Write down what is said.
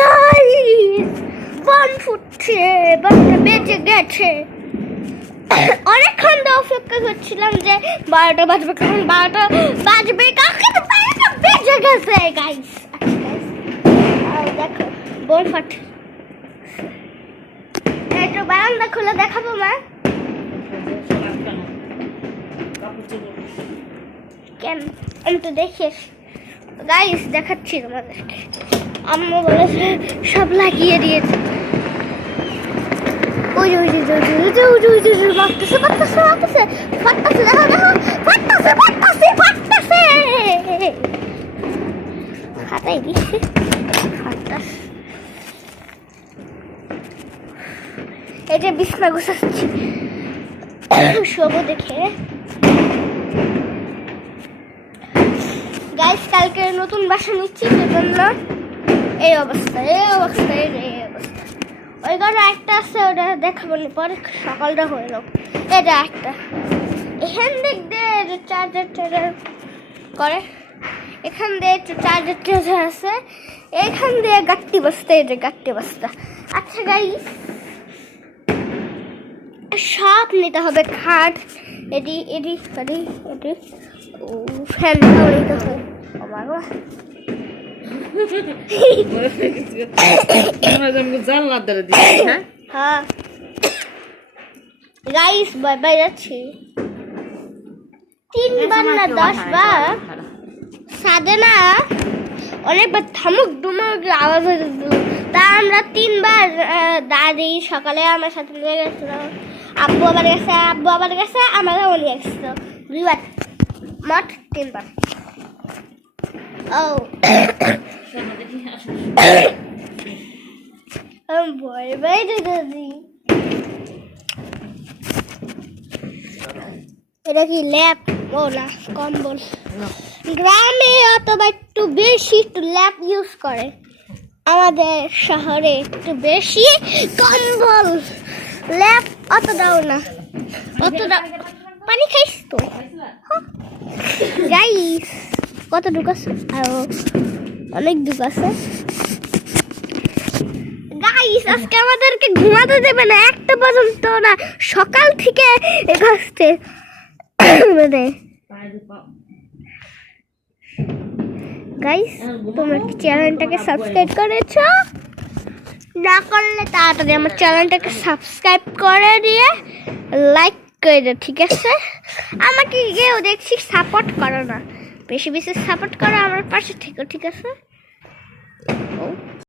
Guys বন ফুটছে, বনটা বেঁচে গেছে। অনেকক্ষণ অপেক্ষা করছিলাম যে 12টা বাজবে, কখন 12টা বাজবে, কখন 12টা বেজে গেছে গাইস। দেখো বন ফাট, একটু বারান্দা খুলে দেখাবো মা। কেন আমি তো দেখিস গাইস, দেখাচ্ছি তোমাদেরকে। আম্মু বলেছে সব লাগিয়ে দিয়েছে। ওই ওই যে ফাটতেছে ফাটতেছে ফাটতেছে ফাটতেছে, দেখো দেখো ফাটতেছে ফাটতেছে ফাটতেছে, ফাটাই দিচ্ছে ফাটতেছে। এই যে বিছনা গুছাচ্ছি শোবো দেখে। গাইস কালকে নতুন বাসা নিচ্ছি, সেজন্য এই অবস্থা এই অবস্থা এই অবস্থা। ওই ঘরে একটা আছে, ওটা দেখাবো না, পরে সকালটা হয়ে যাও। এটা একটা এখান দিক দিয়ে চার্জার করে, এখান দিয়ে একটু চার্জার আছে, এখান দিয়ে গাট্টি বস্তা, এই যে গাট্টি বস্তা। আচ্ছা গাইস সব নিতে হবে, খাট এডি এডি এডি এডি ফ্যানটাও নিতে হবে। আমার হ্যাঁ গাইস বাই বাই যাচ্ছি। 3 বার না 10 বার সাদে না অনেকবার থামুক ডুমুক আওয়াজ হয়ে, তা আমরা 3 বার দাদি সকালে আমার সাথে নিয়ে গেছিল, আব্বু আবার গেছে আমারও নিয়ে গেছিল, 2 বার মোট 3 বার। ও ভয় ভয় দাদি। এটা কি ল্যাপ? ও না কম্বল। গ্রামে অথবা একটু বেশি একটু ল্যাপ ইউজ করে, আমাদের শহরে একটু বেশি কম্বল। ল্যাপ অত দাও না, অত দাও। পানি খাইস তো গাইস? কত ঢুকাছে? আরো অনেক ঢুকাছে গাইস। আজকে আমাদেরকে ঘুমাতে দেবে না একটা পর্যন্ত, না সকাল থেকে এখানে মানে। গাইস তোমরা কি চ্যানেলটাকে সাবস্ক্রাইব করেছো? না করলে তাড়াতাড়ি আমার চ্যানেলটাকে সাবস্ক্রাইব করে দিয়ে লাইক করে দাও, ঠিক আছে? আমাকে কেউ দেখছি সাপোর্ট করো না, বেশি বেশি সাপোর্ট করো, আমার পাশে থেকো, ঠিক আছে? ও